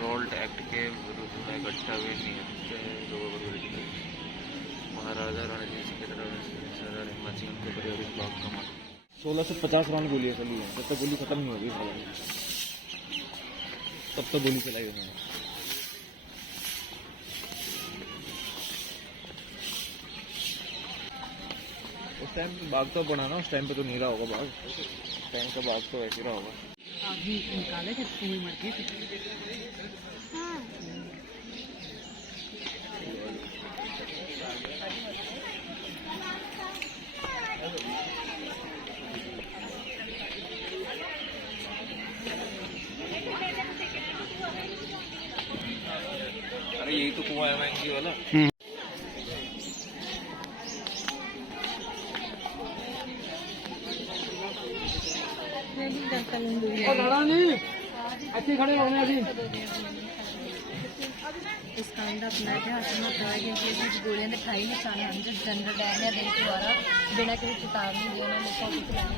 Rolled act के विरुद्ध में इकट्ठा हुए निहत्थे लोगों को गोली चलाई। महाराजा रणजीत सिंह के तरफ सरदार हिम्मत सिंह उनके परिवार ब्लॉक का 1650 राउंड गोलियां चली हैं। जब तक गोली खत्म नहीं होगी तब तक गोली चलाई उन्होंने। उस टाइम बाग तो बना ना, उस टाइम पे तो नहीं रहा होगा बाग। उस टाइम का बाग तो ऐसे रहा होगा। आदमी निकाले थे फूल मर गए थे। अरे यही तो कुआं है महंगी वाला। अच्छे खड़े हो गए अभी। इस कांड ਦਾ अपना इतिहास महत्व है क्योंकि ਇਸ ਵਿੱਚ ਗੋਲੀਆਂ ਦੇ 28 ਨਿਸ਼ਾਨ ਹਨ ਜੋ ਜਨਰਲ ਡਾਇਰ ਨੇ ਦੇਸ਼ ਦੁਆਰਾ ਬਿਨਾਂ ਕਿਸੇ ਚੇਤਾਵਨੀ ਦੇ ਉਹਨਾਂ ਲੋਕਾਂ ਨੂੰ चलाने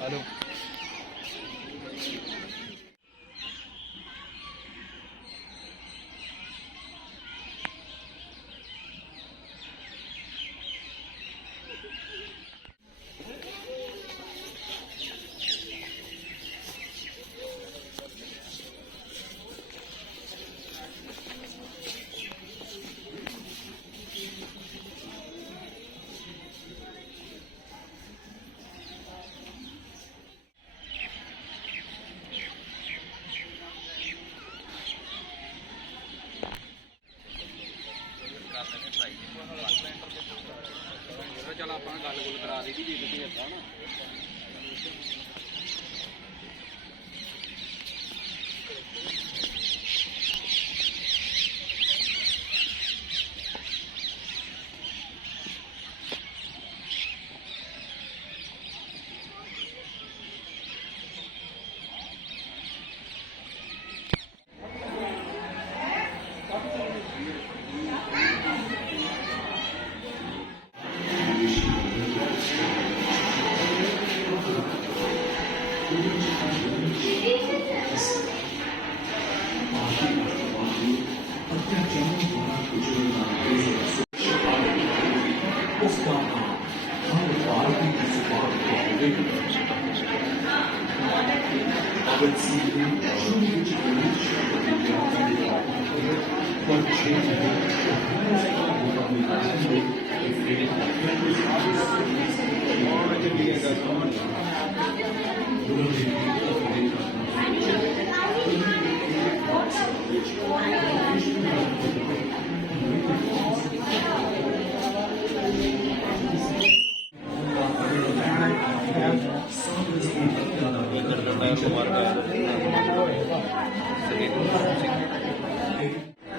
हेलो चल आप गल गुल करा दी जी तुम इदा ना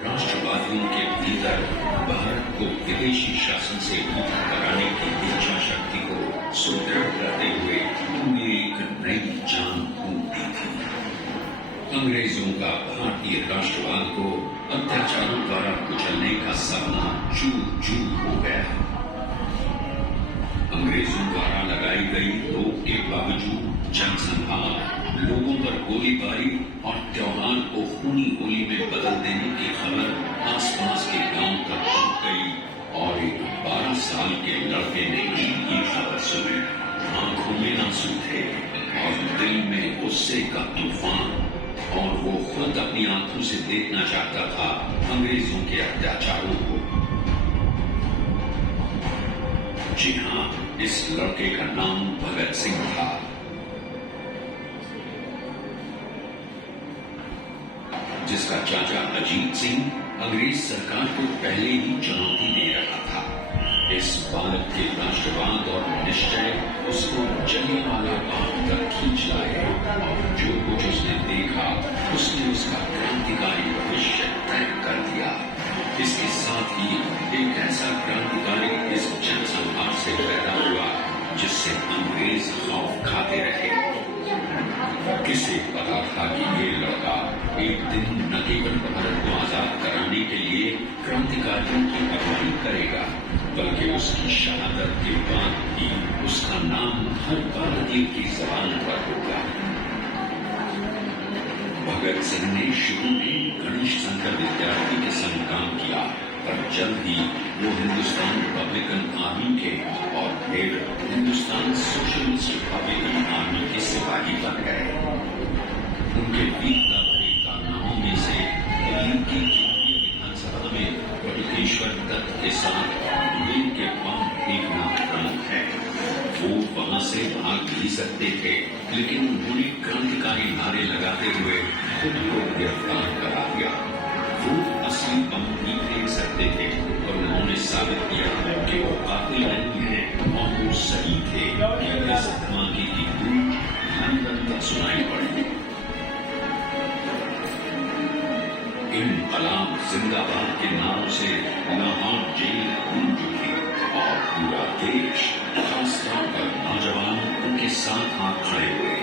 राष्ट्रवादियों के भीतर भारत को विदेशी शासन से मुक्त कराने की इच्छा शक्ति को सुदृढ़ करते हुए उन्हें एक नई जान फूंक दी थी। अंग्रेजों का भारतीय राष्ट्रवाद को अत्याचारों द्वारा कुचलने का सपना चूर चूर हो गया। अंग्रेजों द्वारा लगाई गई रोक के बावजूद जनसंहार, लोगों पर गोलीबारी और त्योहार को खूनी होली में बदल देने की खबर आसपास के गांव तक पहुंच गई और एक 12 साल के लड़के ने भी ये खबर सुनी। आंखों में आंसू थे और दिल में गुस्से का तूफान, और वो खुद अपनी आंखों से देखना चाहता था अंग्रेजों के अत्याचारों को। जी हाँ, इस लड़के का नाम भगत सिंह था। जिसका चाचा अजीत सिंह अंग्रेज सरकार को पहले ही चुनौती दे रहा था। इस बालक के राष्ट्रवाद और निश्चय उसको जलियांवाला बाग तक खींच लाए और जो कुछ उसने देखा उसने उसका क्रांतिकारी भविष्य तय कर दिया। इसके साथ ही एक ऐसा क्रांतिकारी इस जनसंहार से पैदा हुआ जिससे अंग्रेज खौफ खाते रहे। किसे पता था कि ये लड़का एक दिन न केवल भारत को आजाद कराने के लिए क्रांतिकारियों की अगुवाई करेगा, बल्कि उसकी शहादत के बाद भी उसका नाम हर भारतीय की जबान पर होगा। भगत सिंह ने शुरू में गणेश शंकर विद्यार्थी के संग काम किया, पर जल्द ही वो हिंदुस्तान रिपब्लिकन आर्मी के और फिर हिंदुस्तान सोशलिस्ट रिपब्लिकन आर्मी के सिपाही बन गए। उनके वीरता भरे कारनामों में से दिल्ली की केंद्रीय विधानसभा में बटुकेश्वर दत्त के साथ रेल के पांव फेंकना प्रमुख है। वो वहां से भाग नहीं सकते थे, लेकिन उन्होंने क्रांतिकारी नारे लगाते हुए खुद को गिरफ्तार करा दिया। वो असली बम नहीं फेंक सकते थे और उन्होंने साबित किया कि वो कातिल नहीं है और वो सही थे कि इस धमाके की गूंज लंदन तक सुनाई पड़ी। इनकलाब जिंदाबाद के नाम से लाहौर जेल गूंज उठी और पूरा देश, खासतौर पर नौजवान, उनके साथ हाथ खड़े हुए।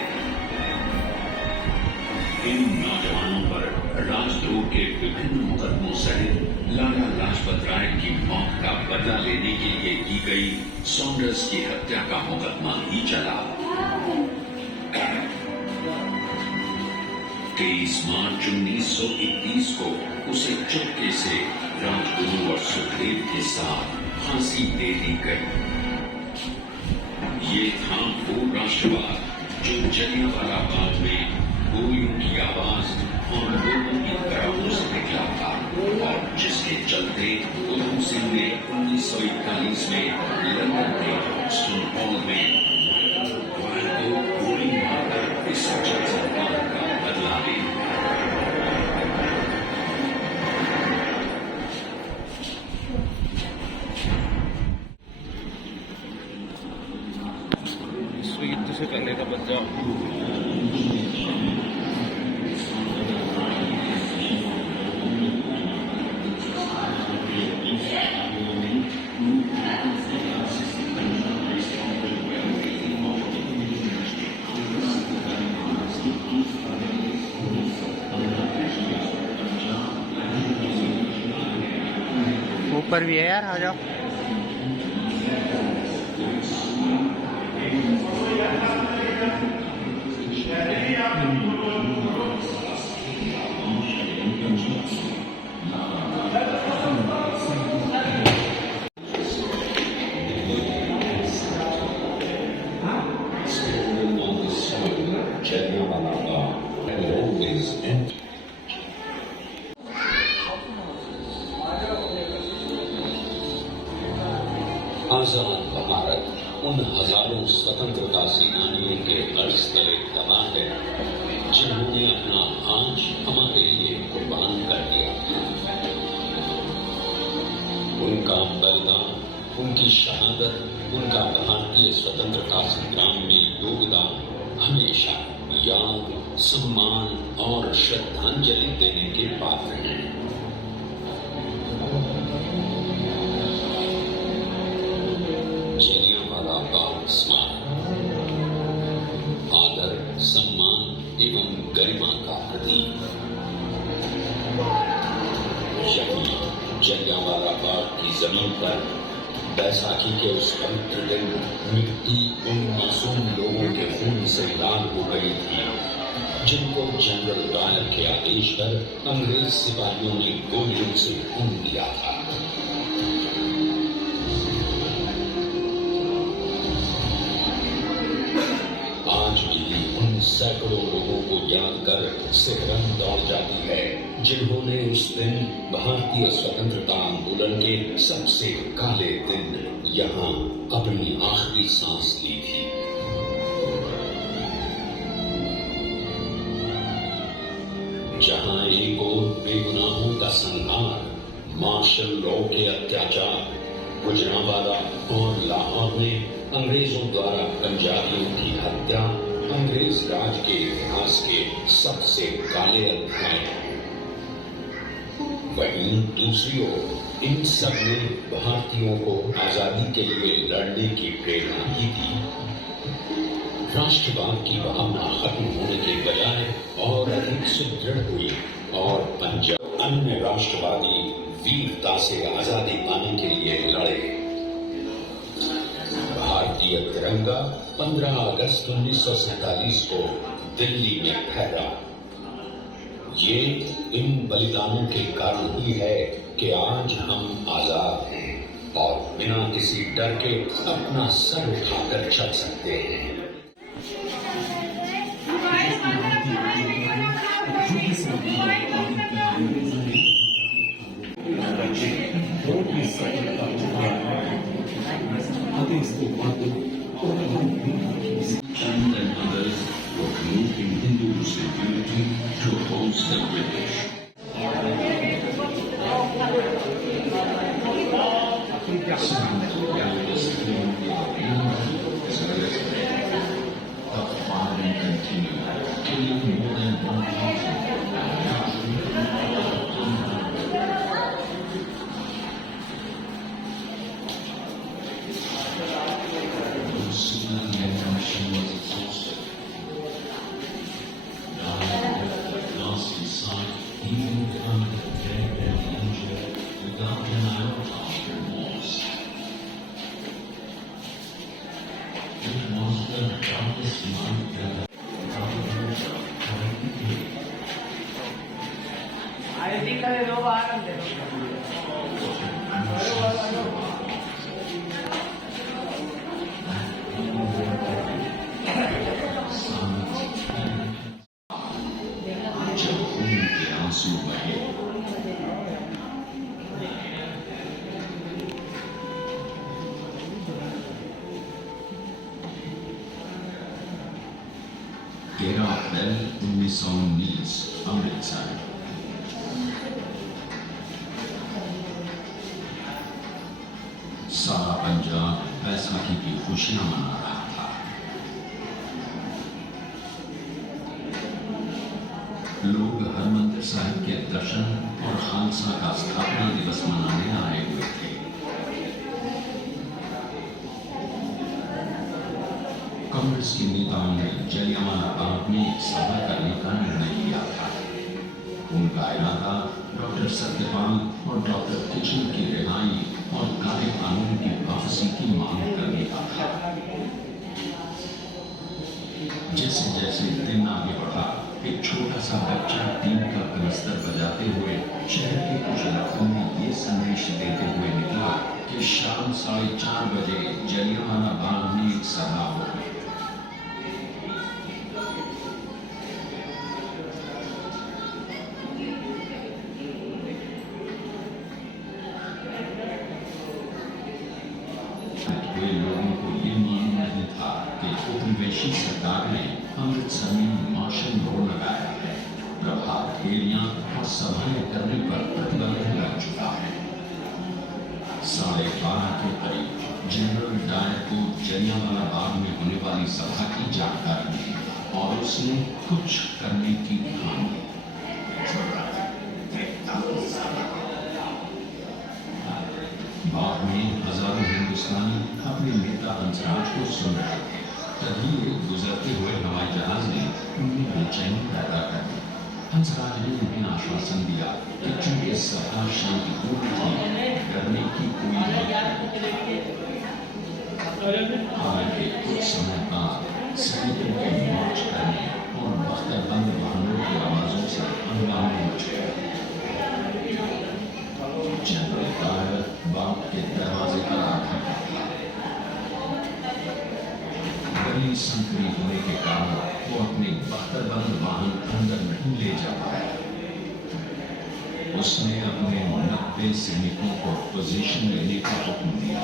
इन नौजवानों पर राजद्रोह के विभिन्न मुकदमों सहित लाला लाजपत राय की मौत का बदला लेने के लिए की गई सॉन्डर्स की हत्या का मुकदमा ही चला। 23 मार्च 1931 को उसे चुपके से राजगुरु और सुखदेव के साथ फांसी दे दी गई। ये था वो राष्ट्रवाद जो जलियांवाला बाग में गोलियों की आवाज और लोगों की करारों से निकला था और जिसके चलते उधम सिंह ने 1941 में लंदन के ऑक्सफोर्ड हॉल में को गोली मारकर इस जनसंहार का बदला लिया। विश्व युद्ध से पहले का पंजाब। ऊपर भी है यार, आ जाओ। आजाद भारत उन हजारों स्वतंत्रता सेनानियों के अर्ज तले दबा है जिन्होंने अपना आज हमारे लिए कुर्बान कर दिया। उनका बलिदान, उनकी शहादत, उनका भारतीय स्वतंत्रता संग्राम में योगदान हमेशा याद, सम्मान और श्रद्धांजलि देने के पात्र हैं। आदर, सम्मान एवं गरिमा का प्रतीक। यही जलियांवाला बाग की जमीन पर बैसाखी के उस पवित्र दिन मिट्टी उन मासूम लोगों के खून से लाल हो गई थी जिनको जनरल डायर के आदेश पर अंग्रेज सिपाहियों ने गोलियों से भून दिया था। आज भी उन सैकड़ों लोगों को याद कर सिहरन दौड़ जाती है जिन्होंने उस दिन भारतीय स्वतंत्रता आंदोलन के सबसे काले दिन यहाँ अपनी आखिरी सांस ली थी। जहां एक ओर बेगुनाहों का संहार, मार्शल लॉ के अत्याचार, गुजरांवाला और लाहौर में अंग्रेजों द्वारा पंजाबियों की हत्या अंग्रेज राज के इतिहास के सबसे काले अध्याय। वहीं दूसरी ओर इन सब ने भारतीयों को आजादी के लिए लड़ने की प्रेरणा ही दी। राष्ट्रवाद की भावना खत्म होने के बजाय और अधिक सुदृढ़ हुई और पंजाब अन्य राष्ट्रवादी वीरता से आजादी पाने के लिए लड़े। भारतीय तिरंगा 15 अगस्त 1947 को दिल्ली में फहरा। ये इन बलिदानों के कारण ही है कि आज हम आजाद हैं और बिना किसी डर के अपना सर उठाकर चल सकते हैं। Chand and others were promoting Hindu-Muslim unity to oppose the British. As well as the firing continued, killing more than 1,000. Soon the ammunition was exhausted. Last in sight, even found the dead and the injured without an iota of remorse. It was the darkest night that जब खून के आंसू बहे, तेरह अप्रैल 1919 अमृतसर। सारा पंजाब बैसाखी की खुशियां मना रहा था। लोग हरमंदिर साहिब के दर्शन और खालसा का स्थापना दिवस मनाने आए हुए थे। कांग्रेस के नेताओं ने जलियांवाला बाग में एक सभा करने का निर्णय लिया था। उनका इरादा डॉक्टर सत्यपाल और डॉक्टर किचन की रिहाई और काले कानून की वापसी की मांग करने का था। जैसे जैसे दिन आगे बढ़ा, एक छोटा सा बच्चा टीम का कनस्तर बजाते हुए शहर के कुछ इलाकों में ये संदेश देते हुए निकला कि शाम 4:30 बजे जलियांवाला बाग में एक सभा होगी। वे लोगों को ये मालूम नहीं था कि उपनिवेशी सरकार ने अमृतसर में मार्शल लॉ लगाया है। प्रभात फेरियां और सभाएं करने पर प्रतिबंध लग चुका है। 12:30 के करीब जनरल डायर को जलियांवाला बाग में होने वाली सभा की जानकारी दी और उसने कुछ करने की ठान ली। बाग में हजारों हिंदुस्तानी अपने नेता हंसराज को सुन रहे थे। तभी एक गुजरते हुए हवाई जहाज ने उनमें बेचैनी पैदा कर दी। हंसराज ने उन्हें आश्वासन दिया कि चूंकि सभा शांतिपूर्ण थी, डरने की कोई बात नहीं। हालांकि कुछ समय बाद सैनिकों के मार्च करने और बख्तरबंद वाहनों की आवाजों से हंगामा मच गया। जनरल डायर बाग के दरवाजे पर आकर गली संकरी होने के कारण वो अपने बख्तरबंद वाहन अंदर नहीं ले जा पाया। उसने अपने 90 सैनिकों को पोजीशन लेने का हुक्म दिया।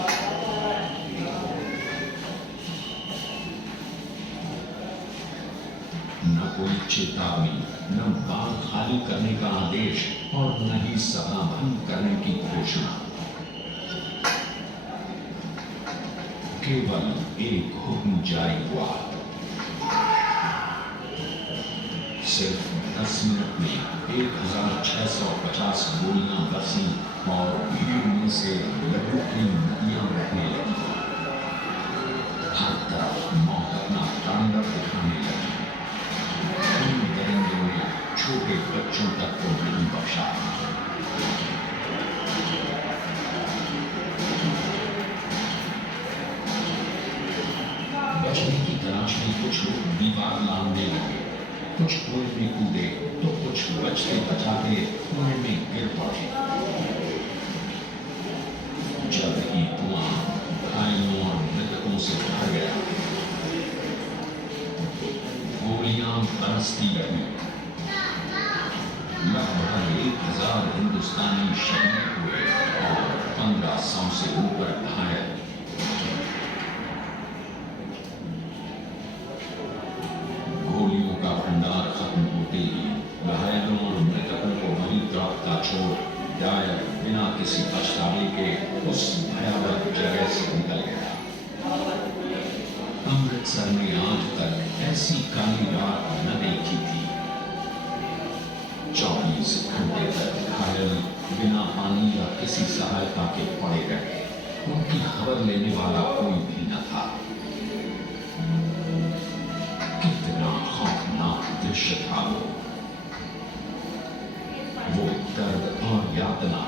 न कोई चेतावनी, न बाग खाली करने का आदेश और न ही सभा भंग करने की घोषणा। केवल एक हुक्म जारी हुआ। सिर्फ 10 मिनट में 1650 गोलियां बरसी और भीड़ में से लहू की नदियां बहने लगी। हर तरफ मौत अपना तांडव दिखाने लगी। इन दरिंदों ने छोटे बच्चों तक को नहीं बख्शा। बचने की तलाश में कुछ लोग दीवार लांघने लगे, कुछ कुएं में कूदे तो कुछ बचते बचाते कुएं में गिर पड़े। जब ही कुआं घायलों और मृतकों से भर गया, गोलियां बरसती रही। लगभग 1000 हिंदुस्तानी शहीद हुए और 1500 से ऊपर घायल। गोलियों का भंडार खत्म होते ही घायलों और मृतकों को वहीं गिरफ्तार छोड़ डायर बिना किसी पछतावे के उस भयावह जगह से निकल गया। अमृतसर में आज तक ऐसी काली रात न देखी थी। 24 घंटे तक घायल बिना पानी या किसी सहायता के पड़े रहे। उनकी खबर लेने वाला कोई भी न था। कितना खौफनाक दृश्य था वो दर्द और यातना,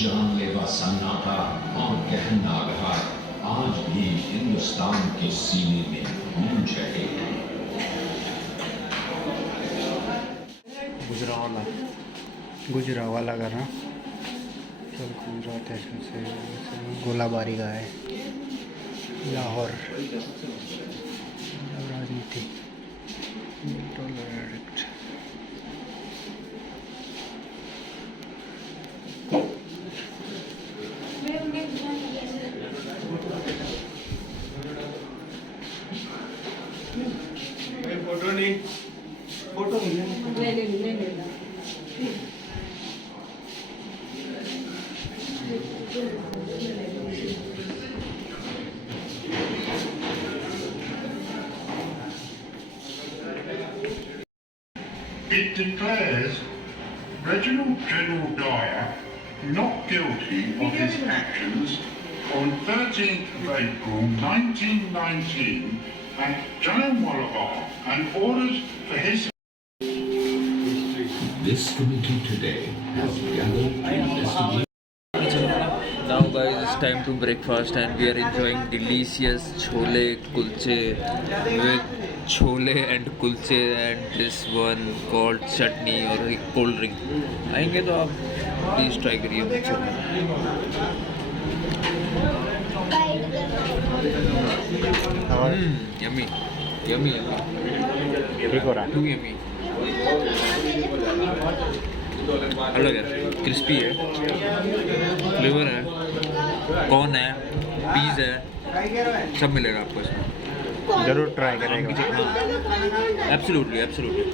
जानलेवा सन्नाटा और गहन आघात आज भी हिंदुस्तान के सीने में गूंज रहे हैं। गुजरावाला का ना सब गुजरात से गोलाबारी का है। लाहौर राजनीति फोटो नहीं, फोटो ले ले। It declares Reginald General Dyer not guilty of his actions on 13th of April 1919 at Jallianwala Bagh and orders for his... This committee today has gathered to investigate. Now guys, it's time to breakfast and we are enjoying delicious chole kulche with chole and kulche and this one called chutney or cold drink. आएंगे तो आप please try करिए मुझे। Yummy yummy yummy ठीक हो रहा है। To yummy अलग है, क्रिस्पी है, फ्लेवर है, कॉर्न है, पीस है, सब मिलेगा आपको इसमें। जरूर ट्राई करेंगे। Absolutely absolutely.